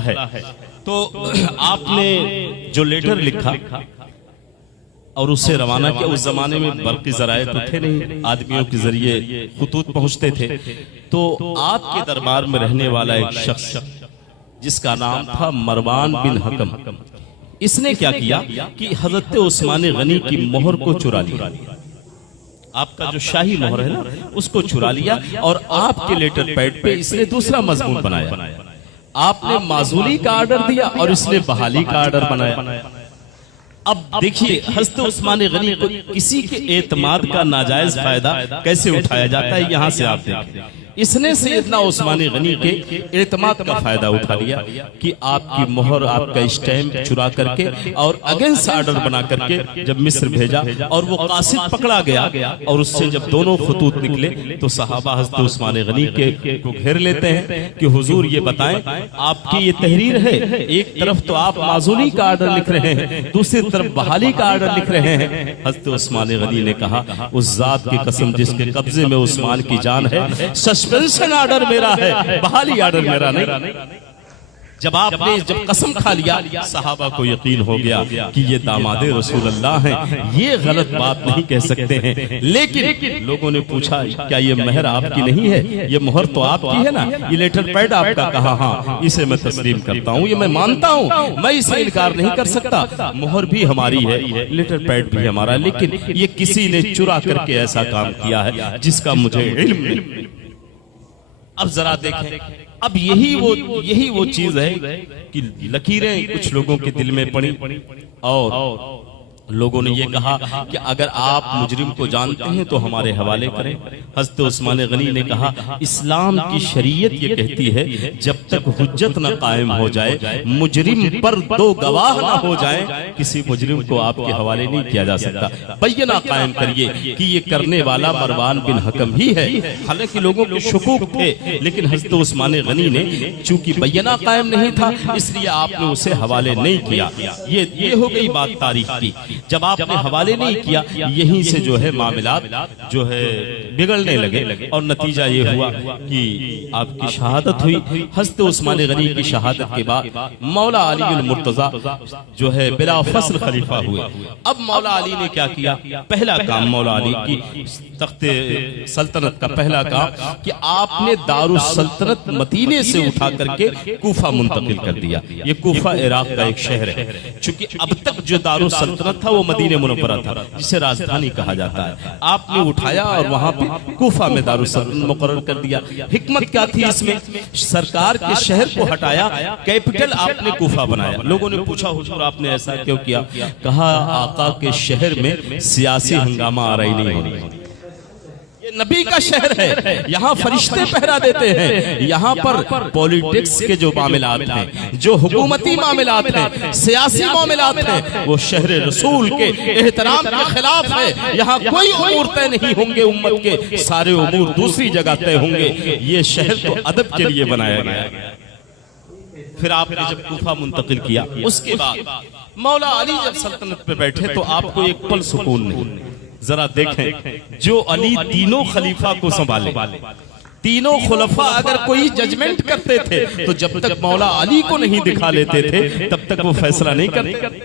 है। तो आपने जो लेटर लिखा और उससे रवाना किया, उस जमाने में बल्कि जराए तो थे नहीं, आदमियों के जरिए खुतूत पहुंचते थे। तो आपके दरबार में रहने वाला एक शख्स जिसका नाम था मरवान बिन हकम, इसने क्या किया कि हजरत उस्मान गनी की मोहर को चुरा लिया। आपका जो शाही मोहर है ना, उसको चुरा लिया और आपके लेटर पैड पे इसने दूसरा मजमून बनाया। आपने माजूली का ऑर्डर दिया और इसने बहाली का ऑर्डर बनाया। अब देखिए हज़रत उस्मान गनी को किसी के एतमाद का नाजायज फायदा कैसे उठाया जाता है, यहां से आप देखें। इसने सैयदना उस्मान गनी के एतमाद का फायदा उठा लिया कि आपकी मोहर, आपका स्टैम्प चुरा करके और अगेंस्ट ऑर्डर बना करके जब मिस्र भेजा और वो कासिद पकड़ा गया और उससे जब दोनों खतूत निकले तो सहाबा हज़रत उस्मान गनी के को घेर लेते हैं कि हुजूर ये बताएं, आपकी ये तहरीर है, एक तरफ तो आप माजूली का ऑर्डर लिख रहे हैं, दूसरी तरफ बहाली का ऑर्डर लिख रहे हैं। हज़रत उस्मान गनी ने कहा, उस जात की कसम जिसके कब्जे में उस्मान की जान है, सस्पेंशन ऑर्डर मेरा है, बहाली ऑर्डर मेरा नहीं। जब आपने कसम खा लिया, सहाबा को यकीन हो गया कि ये दामादे रसूलुल्लाह हैं, ये गलत बात नहीं कह सकते हैं। लेकिन लोगों ने पूछा, क्या ये मेहर आपकी नहीं है, ये मोहर तो आपकी है ना, ये लेटर पैड आपका? कहा हाँ, इसे मैं तस्लीम करता हूँ, ये मैं मानता हूँ, मैं इसे इनकार नहीं कर सकता। मोहर भी हमारी है, लेटर पैड भी हमारा, लेकिन ये किसी ने चुरा करके ऐसा काम किया है जिसका मुझे इल्म नहीं। अब जरा देखें, अब यही वो चीज है कि लकीरें कुछ लोगों के दिल में पड़ी और लोगों ने ये कहा कि अगर आप मुजरिम को जानते हैं तो हमारे हवाले करें। हज़रत उस्मान गनी ने कहा, इस्लाम की शरीयत ये कहती है जब तक हुज्जत न कायम हो जाए, मुजरिम पर दो गवाह न हो जाए, किसी मुजरिम को आपके हवाले नहीं किया जा सकता। बय्यना कायम करिए कि ये करने वाला मरवान बिन हकम ही है। हालांकि लोगों के शुकूक थे, लेकिन हज़रत उस्मान गनी ने चूंकि बय्यना कायम नहीं था, इसलिए आपने उसे हवाले नहीं किया। ये हो गई बात तारीख की। जब आपने हवाले नहीं किया, यहीं से जो है मामलात जो है बिगड़ने लगे और नतीजा ये हुआ कि आपकी शहादत हुई। हज़रत उस्मान गनी की शहादत के बाद मौला अली मुर्तजा जो है बिला फसल खलीफा हुए। अब मौला अली ने क्या किया? पहला काम मौला अली की तख्ते सल्तनत का पहला काम कि आपने दारुस सल्तनत मदीने से उठा करके कूफा मुंतकिल कर दिया। ये कूफा इराक का एक शहर है। चूंकि अब तक जो दारुस सल्तनत था वो मदीने मुनव्वरा था, जिसे राजधानी कहा जाता है। आपने उठाया और वहां पे कूफा में दारुस सल्तनत मुकर्रर कर दिया। हिकमत क्या थी इसमें? सरकार के शहर को हटाया, कैपिटल आपने कूफा बनाया। लोगों ने पूछा, हुजूर आपने ऐसा क्यों किया? कहा, आका के शहर में सियासी हंगामा आ रही नहीं होनी। ये नबी का शहर है, यहाँ फरिश्ते पहरा देते हैं। यहाँ पर पॉलिटिक्स के जो मामलात हैं, जो हुकूमती मामलात हैं, सियासी मामलात हैं, वो शहर रसूल के एहतराम के खिलाफ है। यहाँ कोई उमूर तय नहीं होंगे उम्मत के, सारे उमूर दूसरी जगह तय होंगे। ये शहर तो अदब के लिए बनाया गया। फिर आपने जब कूफा मुंतकिल किया, उसके बाद मौला अली जब सल्तनत पे बैठे तो आपको एक पल सुकून नहीं। जरा देखें, जो अली तीनों खलीफा को संभाले, तीनों खुलफा अगर कोई जजमेंट करते थे तो जब तक मौला अली को नहीं दिखा लेते थे तब तक वो फैसला नहीं करते।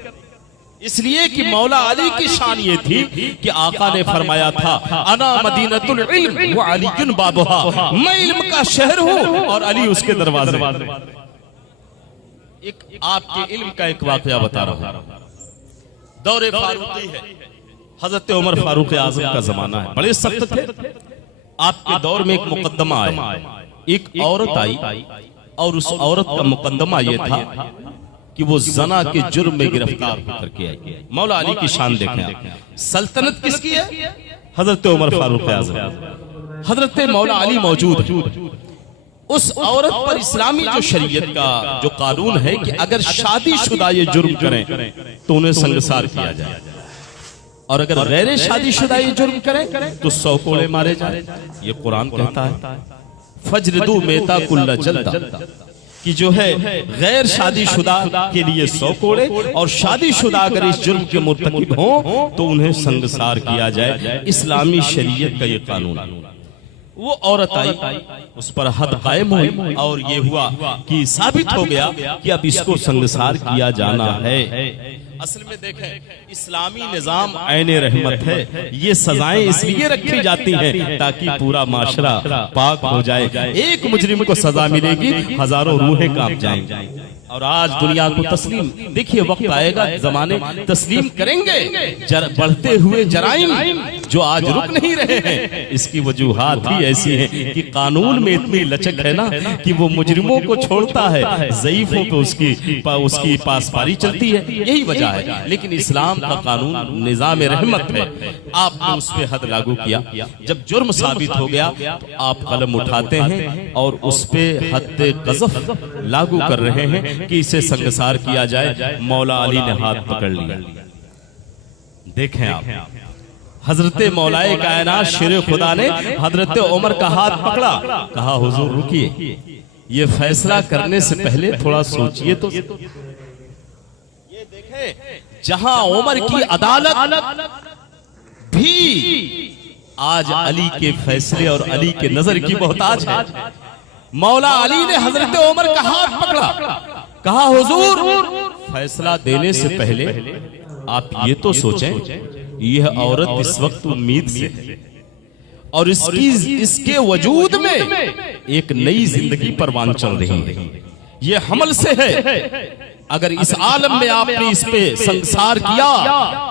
इसलिए कि मौला अली की शान ये थी कि आका ने फरमाया था, अना मदीनतुल इल्म व अलीयुन बाबुहा, मैं इल्म का शहर हूं और अली उसके दरवाजे। एक आपके इल्म का एक वाकया बता रहा हूं। दौरे फारूकी है, हजरत उमर फारूक आजम का जमाना है, बड़े सख्त थे। आपके दौर में एक मुकदमा आया, एक औरत आई और उस औरत का मुकदमा यह था कि वो जना के जुर्म में गिरफ्तार होकर के आई। मौला अली की शान देखें। सल्तनत किसकी है? हजरत उमर फारूक आजम। हजरत मौला अली मौजूद। उस औरत पर इस्लामी जो शरीयत का जो कानून है कि अगर शादीशुदा ये जुर्म करें तो उन्हें संगसार किया जाए, और अगर गैर शादीशुदा ये जुर्म करें तो 100 कोड़े मारे जाए। ये कुरान कहता है, फजरदू मेता कुल्ला जल्दा, कि जो है गैर शादीशुदा के लिए 100 कोड़े और शादीशुदा अगर इस जुर्म के मुर्तकिब हों तो उन्हें संगसार किया जाए। इस्लामी शरीयत का ये कानून। वो औरत आई, उस पर हद कायम हुई और ये हुआ कि साबित हो गया कि अब इसको संगसार किया जाना है। असल में देखें, इस्लामी निजाम ऐने रहमत है। ये सजाएं इसलिए रखी जाती हैं ताकि पूरा माशरा पाक हो जाए। एक मुजरिम को सजा मिलेगी, हजारों रूहें कांप जाएंगी। और आज दुनिया को तस्लीम, देखिए वक्त आएगा जमाने तस्लीम करेंगे बढ़ते हुए जराइम जो आज रुक नहीं रहे हैं। इसकी वजूहात ही ऐसी हैं कि कानून में इतनी लचक है ना कि वो मुजरिमों को छोड़ता है, ज़ईफों पे उसकी पासपारी चलती है। यही वजह है। लेकिन इस्लाम का कानून निज़ाम रहमत है। आपने उस पे हद लागू किया, जब जुर्म साबित हो गया तो आप कलम उठाते हैं और उस पे हद ग़ज़फ़ लागू कर रहे हैं कि इसे संगसार किया जाए। मौला अली ने हाथ पकड़ लिया। देखें आप, हजरत मौलाए कायनात शेर खुदा ने हजरत उमर का हाथ पकड़ा, कहा हुजूर रुकिए, ये फैसला करने से पहले थोड़ा सोचिए तो। ये देखें, जहां उमर की अदालत भी आज अली के फैसले और अली के नजर की मोहताज है। मौला अली ने हजरत उमर का हाथ पकड़ा, कहा हुजूर फैसला देने से पहले आप ये तो सोचें, यह औरत इस वक्त उम्मीद से है और इसके वजूद में एक नई जिंदगी परवान चल रही है। ये हमल से है। अगर इस आलम में आपने इस पे संसार किया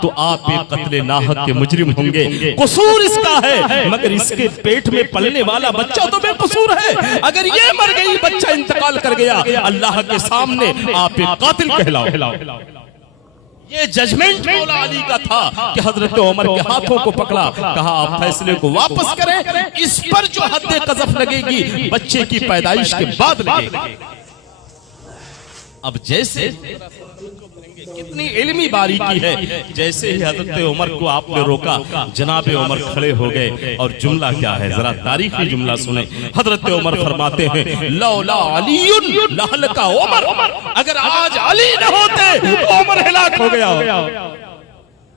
तो आप एक कत्ले नाहक के मुजरिम होंगे। कसूर इसका है, मगर इसके पेट में पलने वाला बच्चा तो बेकसूर है। अगर ये मर गई, बच्चा इंतकाल कर गया, अल्लाह के सामने आप एक कातिल कहलाओ। ये जजमेंट मौला अली का था कि हजरत उमर के हाथों को पकड़ा, कहा आप फैसले को वापस करें। इस पर जो हद क़ज़फ़ लगेगी बच्चे की पैदाइश के बाद लगेगी। अब जैसे कितनी इल्मी बारीकी है, जैसे ही हजरत उमर को आपने रोका, जनाबे उमर खड़े हो गए। और जुमला क्या है, जरा तारीखी जुमला सुने। हजरत उमर फरमाते हैं, लौला अलीयुन लहलका उमर, अगर आज अली न होते तो उमर हिलाक हो गया।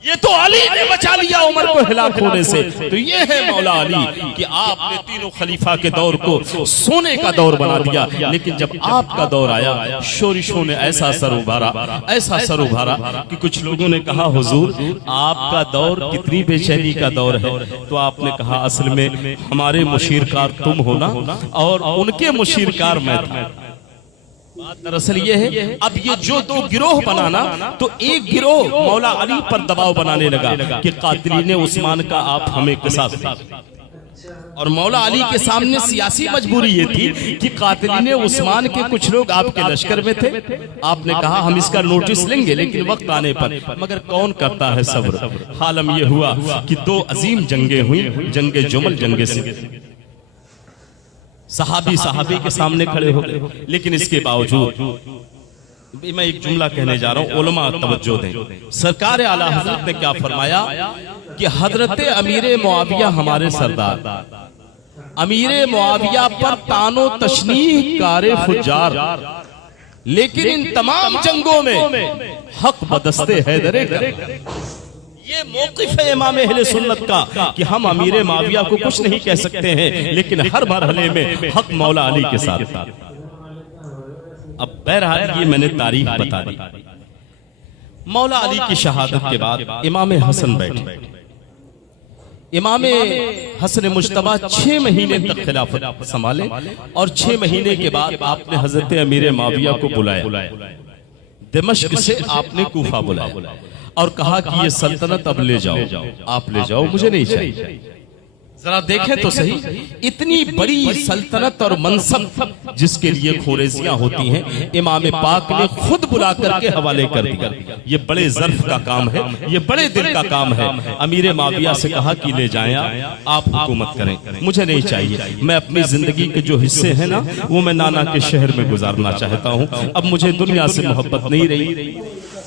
ये तो अली ने बचा लिया उमर को हिलाक होने से। तो ये है मौला अली कि आपने तीनों खलीफा के दौर को सोने का दौर बना दिया। लेकिन जब आपका दौर आया, शोरिशों ने ऐसा सर उभारा कि कुछ लोगों ने कहा हुजूर आपका दौर कितनी बेचैनी का दौर है। तो आपने कहा असल में हमारे मुशीरकार तुम हो ना और उनके मुशीरकार मैं था। दरअसल ये है, अब ये जो दो गिरोह बनाना, तो एक गिरोह मौला अली पर दबाव बनाने लगा कि कातिलीने उस्मान का आप हमें किसास दें। और मौला अली के सामने सियासी मजबूरी ये थी कि कातिलीने उस्मान के कुछ लोग आपके लश्कर में थे। आपने कहा हम इसका नोटिस लेंगे, लेकिन वक्त आने पर। मगर कौन करता है सब्र। हालम ये हुआ कि दो अजीम जंगे हुई, जंगे जुमल, जंगे सिंध। सहाबी के सामने खड़े हो गए। लेकिन इसके बावजूद मैं एक जुमला कहने जा रहा हूं, उलमा तवज्जो दें। सरकार आला हजरत ने क्या फरमाया कि हजरत अमीर मुआविया हमारे सरदार, अमीर मुआविया पर तानो तशनीह कारे फुज्जार, लेकिन इन तमाम जंगों में हक बदस्ते हैदरे कर। ये मौक़िफ़ है इमाम अहले सुन्नत का कि हम अमीर मुआविया को कुछ नहीं कह सकते हैं, लेकिन हर मरहले में हक मौला अली के साथ था। अब बहरहाल ये मैंने तारीख बता दी। मौला अली की शहादत के बाद इमाम हसन बैठे। इमाम हसन मुज्तबा 6 महीने तक खिलाफत संभाले और 6 महीने के बाद आपने हजरत अमीर मुआविया को बुलाया। दिमश्क से आपने कूफा बुलाया और कहा कि ये सल्तनत अब ले जाओ, आप ले जाओ, मुझे नहीं चाहिए। जरा देखें तो सही, इतनी बड़ी सल्तनत और मनसब जिसके लिए खोरेजियां होती हैं, इमाम पाक ने खुद बुला करके हवाले कर दिया। ये बड़े ज़र्फ का काम है, ये बड़े दिल का काम है। अमीर मुआविया से कहा कि ले जाएं, आप हुकूमत करें, मुझे नहीं चाहिए। मैं अपनी जिंदगी के जो हिस्से हैं ना, वो मैं नाना के शहर में गुजारना चाहता हूँ। अब मुझे दुनिया से मोहब्बत नहीं रही।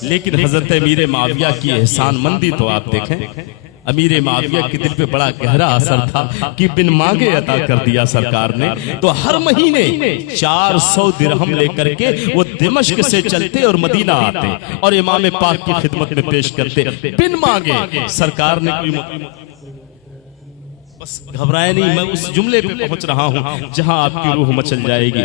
लेकिन हजरत अमीर मुआविया की एहसान मंदी तो आप देखें। अमीर मुआविया के दिल पे बड़ा गहरा असर था कि बिन मांगे अता कर दिया सरकार ने। तो हर महीने 400 दिरहम लेकर के वो दिमश्क से चलते और मदीना आते और इमाम पाक की खिदमत में पेश करते बिन मांगे। सरकार ने कोई बस घबराए नहीं, मैं उस जुमले पे पहुंच रहा हूं जहां आपकी रूह मचल जाएगी।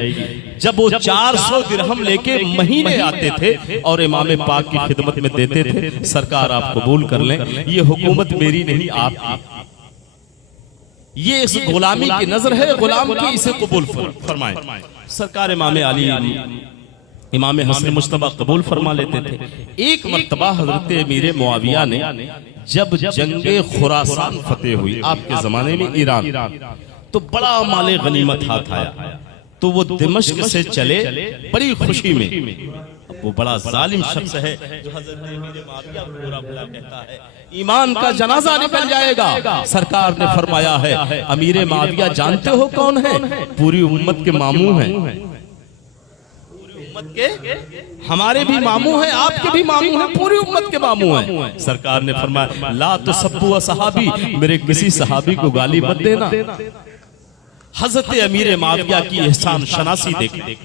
जब वो 400 दिरहम लेके महीने आते थे और इमाम पाक की खिदमत में देते थे, सरकार आप कबूल कर लें, ये हुकूमत मेरी नहीं आपकी, ये इस गुलामी की नजर है, गुलाम की, इसे कबूल फरमाएं। सरकार इमाम अली इमाम हसन मुश्तबा कबूल फरमा लेते थे। एक मर्तबा हजरत अमीर मुआविया ने जब जंगे खुरासान फतेह हुई आपके जमाने में ईरान, तो बड़ा माले गनीमत हाथ आया, तो वो दिमश्क से चले बड़ी खुशी में। वो बड़ा जालिम शख्स है जो हजरत अमीर मुआविया को बुरा भला कहता है, ईमान का जनाजा निकल जाएगा। सरकार ने फरमाया है, अमीर मुआविया जानते हो कौन है? पूरी उम्मत के मामू हैं, के हमारे भी मामू हैं, आपके भी मामू हैं, पूरी उम्मत के मामू हैं। सरकार ने फरमाया, ला तो सब्बू सहाबी, मेरे किसी सहाबी को गाली मत देना। हजरत अमीर मुआविया की एहसान शनासी देखी।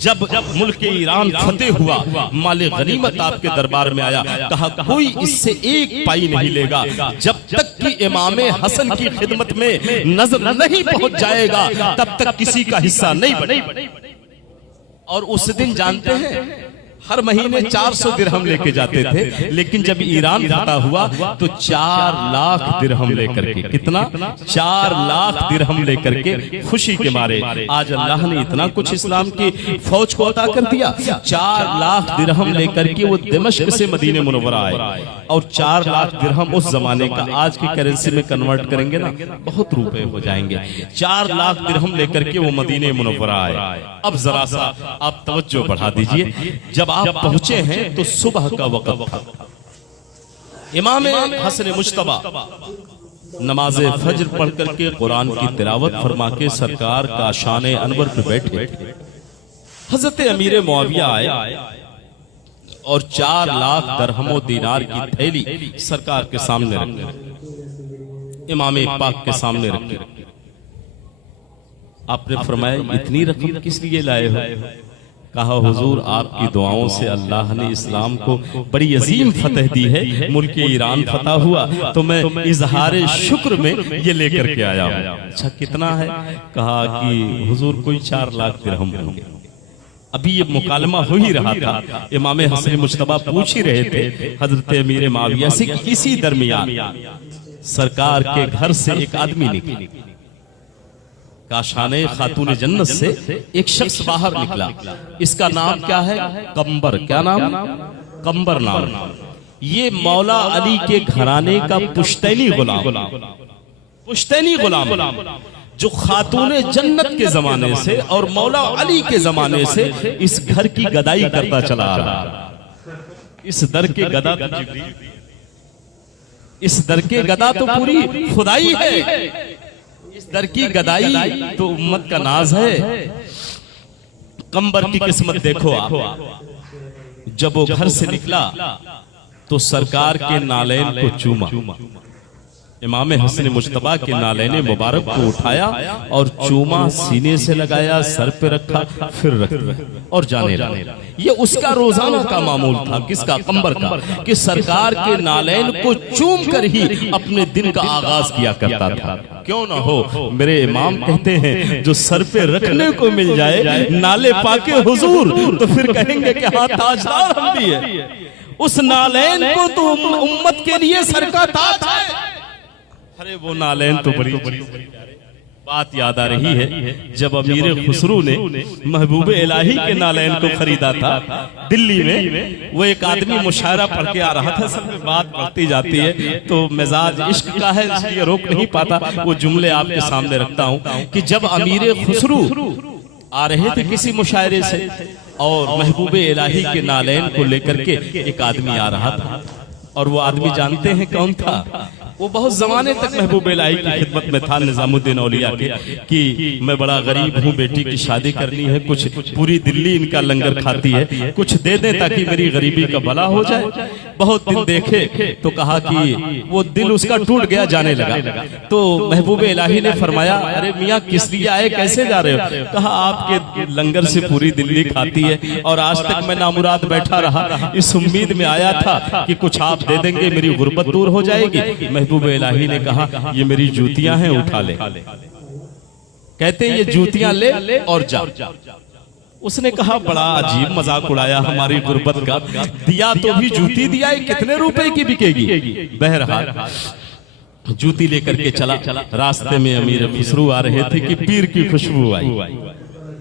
जब मुल्क ईरान फतेह हुआ, माले गनीमत आपके दरबार में आया, कहा कोई इससे एक पाई नहीं लेगा जब तक कि इमाम हसन की खिदमत में नजर नहीं पहुंच जाएगा, तब तक किसी का हिस्सा नहीं बने। और उस दिन जानते हैं हर महीने 400 दिरहम लेके जाते थे, लेकिन जब ईरान फतह हुआ तो 4 लाख दिरहम लेकर के, कितना? 4 लाख दिरहम लेकर के खुशी के मारे, आज अल्लाह ने इतना कुछ इस्लाम की फौज को अता कर दिया। 4 लाख दिरहम लेकर के वो दिमश्क से मदीने मुनव्वरा आए, और 4 लाख दिरहम उस जमाने का आज की करेंसी में कन्वर्ट करेंगे ना, बहुत रुपए हो जाएंगे। 4 लाख दिरहम लेकर के वो मदीने मुनव्वरा आए। अब जरा सा आप तवज्जो बढ़ा दीजिए, जब आप पहुंचे हैं तो सुबह का वक्त था। इमाम हसन मुश्तबा नमाज फज्र पढ़ करके कुरान की तिलावत फरमा के सरकार का शान अनवर पे बैठे। हजरत अमीर मुआविया आए और 4 लाख दरहमो दीनार की थैली सरकार के सामने रखी, इमाम पाक के सामने रखी। आपने फरमाया, इतनी रकम किस लिए लाए हो? कहा, हुजूर आपकी दुआओं से अल्लाह ने इस्लाम को बड़ी अजीम फतह दी है, मुल्क ईरान फतह हुआ तो मैं इजहार शुक्र में ये लेकर के आया हूँ। अच्छा कितना है? कहा कि हुजूर कोई 4 लाख दिरहम होंगे। अभी ये मुकालमा हो ही रहा था, इमाम हसन मुश्तबा पूछ ही रहे थे हजरत अमीर मुआविया से। इसी दरमियान सरकार के घर से एक आदमी निकला, काशाने खातून जन्नत से एक शख्स बाहर निकला। इसका नाम क्या है? कंबर। क्या नाम? कंबर नाम। ये मौला अली के घराने का पुश्तैनी गुलाम जो खातून जन्नत के जमाने से और मौला अली के जमाने से इस घर की गदाई करता चला आ रहा। इस दर के गदा तो जिब्रील, इस दर के गदा तो पूरी खुदाई है, इस दर की गदाई तो उम्मत का नाज है। कंबर की किस्मत देखो आप, जब वो घर से निकला तो सरकार के नालैन को चूमा, इमाम हसन मुश्तबा के नालैन मुबारक को उठाया और चूमा, सीने से लगाया, सर पे रखा, फिर रख और जाने लगा। ये उसका रोजाना का मामूल था। किसका? कंबर का, कि सरकार के नालैन को चूम कर ही अपने दिन का आगाज किया करता था। क्यों ना हो, मेरे इमाम कहते हैं जो सर पे रखने को मिल जाए नाले पाके हुजूर, तो फिर कहेंगे कि हाँ ताजदार हम भी है। उस नालैन को तो उम्मत के लिए सर का ताज है। अरे वो नालैन तो बड़ी बात याद आ रही है, जब अमीर खुसरू ने महबूब इलाही के नालैन को खरीदा था दिल्ली में, वो एक आदमी मुशायरा पढ़ के आ रहा था, सब में बात बढ़ती जाती है तो मिजाज इश्क का है इसलिए रोक नहीं पाता। वो जुमले आपके सामने रखता हूँ कि जब अमीर खुसरू आ रहे थे किसी मुशायरे से और महबूब इलाही के नालैन को लेकर के एक आदमी आ रहा था, और वो आदमी जानते हैं कौन था? वो बहुत जमाने तक महबूब इलाही की खिदमत में था, निजामुद्दीन औलिया के, कि मैं बड़ा गरीब हूँ, बेटी की शादी करनी है, कुछ पूरी दिल्ली इनका लंगर खाती है, कुछ दे दे ताकि मेरी गरीबी का भला हो जाए। बहुत दिन देखे तो कहा कि वो दिल उसका टूट गया, जाने लगा। तो महबूब इलाही ने फरमाया, अरे मियाँ किस लिए आए, कैसे जा रहे हो? कहा आपके लंगर से पूरी दिल्ली खाती है और आज तक मैं नामुराद बैठा रहा, इस उम्मीद में आया था कि कुछ आप दे देंगे, मेरी गुर्बत दूर हो जाएगी। महबूब इलाही ने कहा ये मेरी जूतियां हैं, उठा ले। कहते हैं ये जूतियां ले और जा। उसने कहा बड़ा अजीब मजाक उड़ाया हमारी गुर्बत का, दिया तो भी जूती दिया है, कितने रुपए की बिकेगी। बहरहाल जूती लेकर के चला। रास्ते में अमीर खुसरू आ रहे थे कि पीर की खुशबू आई।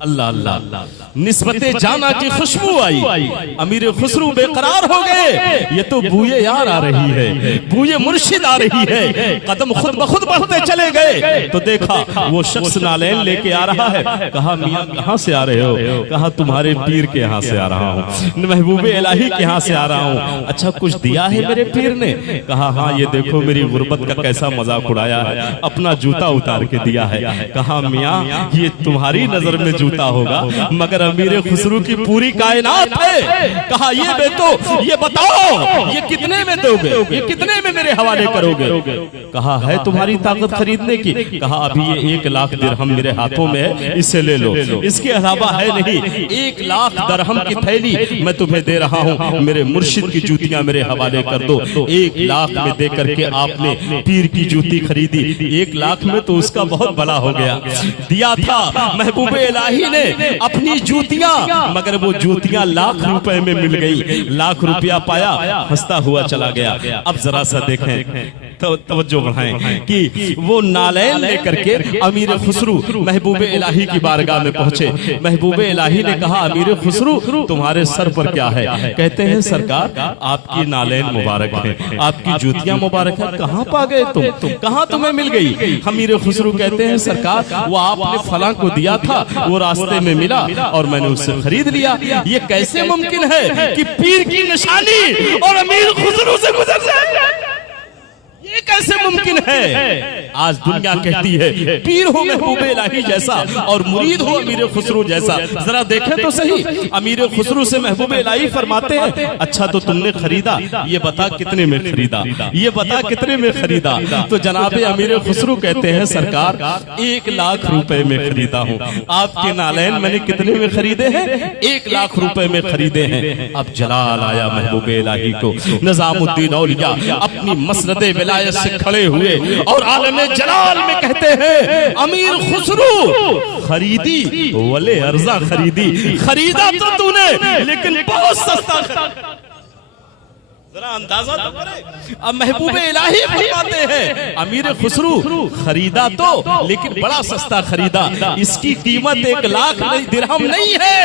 अल्लाह अल्लाह, निस्बते जाना की खुशबू आई। अमीर खुसरू बेकरार हो गए, ये तो बूए यार आ रही है, बूए मुर्शिद आ रही है। कदम खुद ब खुद बढ़ते चले गए तो देखा वो शख्स नालैन लेके आ रहा है। कहा मियां कहाँ से आ रहे हो? कहा तुम्हारे पीर के यहाँ से आ रहा हूँ, महबूब इलाही के यहाँ से आ रहा हूँ। अच्छा कुछ दिया है मेरे पीर ने? कहा हाँ, ये देखो मेरी गुर्बत का कैसा मजाक उड़ाया है, अपना जूता उतार के दिया है। कहा मियां ये तुम्हारी नजर में जूता होगा, मगर अमीर खुसरू की पूरी कायनात है। कहा ये बेटो ये बताओ ये कितने में दोगे, ये कितने में मेरे हवाले करोगे? कहा है तुम्हारी ताकत खरीदने की? कहा अभी ये 1 लाख दिरहम मेरे हाथों में है, इसे ले लो, इसके अलावा है नहीं। 1 लाख दिरहम की थैली मैं तुम्हें दे रहा हूँ, मेरे मुर्शिद की जूतियां मेरे हवाले कर दो। 1 लाख में दे करके आपने पीर की जूती खरीदी। 1 लाख में तो उसका बहुत भला हो गया। दिया था महबूब इलाही ने अपनी जूतियां, मगर वो जूतियां लाख रुपए में मिल गई। लाख रुपया पाया, हंसता हुआ चला गया। अब जरा सा देखें तो तवज्जो बढ़ाएं कि वो नालैन लेकर के अमीर खुसरू महबूब इलाही की बारगाह में पहुंचे। महबूब इलाही ने कहा अमीर खुसरू तुम्हारे सर पर क्या है? कहते हैं सरकार आपकी नालैन मुबारक है, आपकी जूतियां मुबारक है। कहाँ पा गए तुम, कहाँ तुम्हें मिल गई? अमीर खुसरू कहते हैं सरकार वो आपने फलां को दिया था, वो रास्ते में मिला और मैंने उससे खरीद लिया। ये कैसे मुमकिन है कि पीर की निशानी और अमीर खुसरू से गुजर जाए? ये कैसे मुमकिन है? आज दुनिया कहती है पीर हो महबूब इलाही जैसा और मुरीद हो अमीर खुसरू जैसा। जरा देखें तो सही, अमीर खुसरू से महबूब इलाही फरमाते हैं अच्छा तो तुमने खरीदा, ये बता कितने में खरीदा, ये बता कितने में खरीदा? तो जनाबे अमीर खुसरू कहते हैं सरकार 1 लाख रुपए में खरीदा हूँ। आपके नालैन मैंने कितने में खरीदे हैं? 1 लाख रुपए में खरीदे हैं। अब जलाल आया महबूब इलाही को। निजामुद्दीन औलिया अपनी मसनदे विलायत से खड़े हुए और आलमे जलाल में कहते हैं अमीर खुसरू खरीदी वले अर्जा खरीदी, खरीदा तो तूने लेकिन बहुत सस्ता खरीदा। जरा अंदाजा तो करे। अब महबूब इलाही फरमाते हैं अमीर खुसरू खरीदा तो लेकिन बड़ा सस्ता खरीदा, इसकी कीमत 1 लाख नहीं दिरहम नहीं है,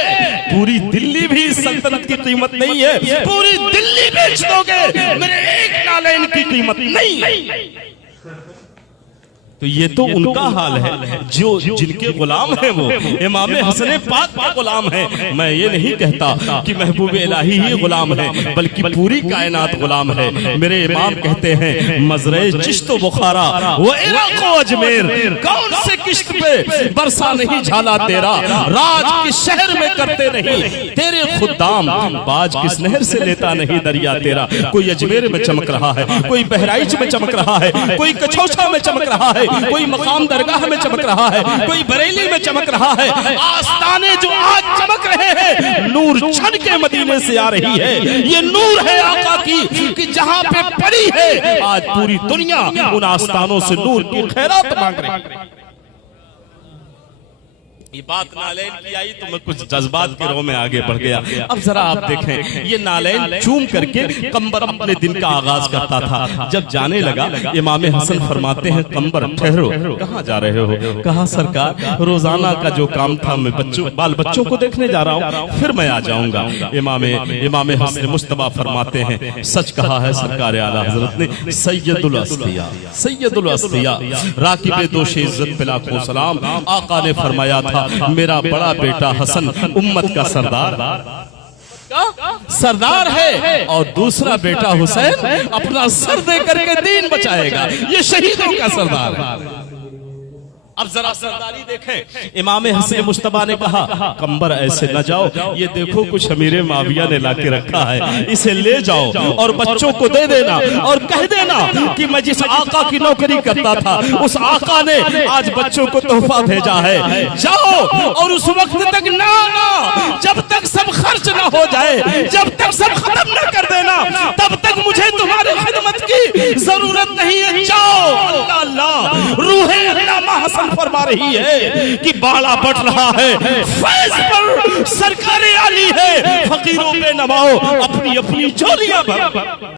पूरी दिल्ली भी सल्तनत की कीमत नहीं है। पूरी दिल्ली बेच दोगे मेरे 1 नालैन की कीमत नहीं है। तो ये तो उनका हाल है जो जिनके गुलाम हैं, वो इमाम हसन पाक के गुलाम हैं। मैं ये नहीं कहता कि महबूब इलाही ही गुलाम है, बल्कि पूरी कायनात गुलाम है। मेरे इमाम कहते हैं मजरे चिश्त बुखारा वो इराक अजमेर, कौन से किश्त पे बरसा नहीं झाला तेरा, राज के शहर में करते नहीं तेरे खुद्दाम, बाज किस नहर से लेता नहीं दरिया तेरा। कोई अजमेर में चमक रहा है, कोई बहराइच में चमक रहा है, कोई कछौछा में चमक रहा है, कोई मकाम दरगाह में चमक रहा है, कोई बरेली में चमक रहा है। आस्ताने जो आज चमक रहे हैं नूर छन के मदीने से आ रही है। ये नूर है आका की कि जहां पे पड़ी है आज पूरी दुनिया उन आस्तानों से नूर की खैरात मांग रही है। ये बात नालैन की आई तो मैं कुछ जज्बात के रो में आगे बढ़ गया। अब जरा आप देखें ये नालैन चूम करके कंबर अपने दिन का आगाज करता था। जब जाने लगा इमाम हसन फरमाते हैं कंबर ठहरो, कहाँ जा रहे हो? कहा सरकार रोजाना का जो काम था मैं बाल बच्चों को देखने जा रहा हूँ, फिर मैं आ जाऊंगा। इमाम हसन मुस्तफा फरमाते हैं सच कहा है सरकार आला हजरत ने, सैयदुल अस्फिया सैयदुल अस्फिया राकिब दोषे इज्जत पे लाखों सलाम। आका ने फरमाया था मेरा बड़ा बेटा हसन उम्मत का सरदार है और दूसरा बेटा हुसैन अपना सर दे करके दीन बचाएगा। ये शहीदों का सरदार है। अब जरा सरदारी देखें, इमाम हसन मुश्तबा ने कहा कंबर ऐसे न जाओ, ये देखो कुछ अमीरे माविया ने लाके रखा है, इसे ले जाओ और बच्चों को दे देना और कह देना कि मैं जिस आका की नौकरी करता था उस आका ने आज बच्चों को तोहफा भेजा है। जाओ और उस वक्त तक ना आना जब तक सब खर्च ना हो जाए, जब तक सब खत्म न कर देना, तब तक मुझे तुम्हारी खिदमत की जरूरत नहीं है। जाओ। अल्लाह अल्लाह, रूहे अल्लामा हसन फरमा रही है कि बाड़ा बढ़ रहा है, फैज पर सरकारे आली है, फकीरों पे नवाओ अपनी अपनी झोलियां भर।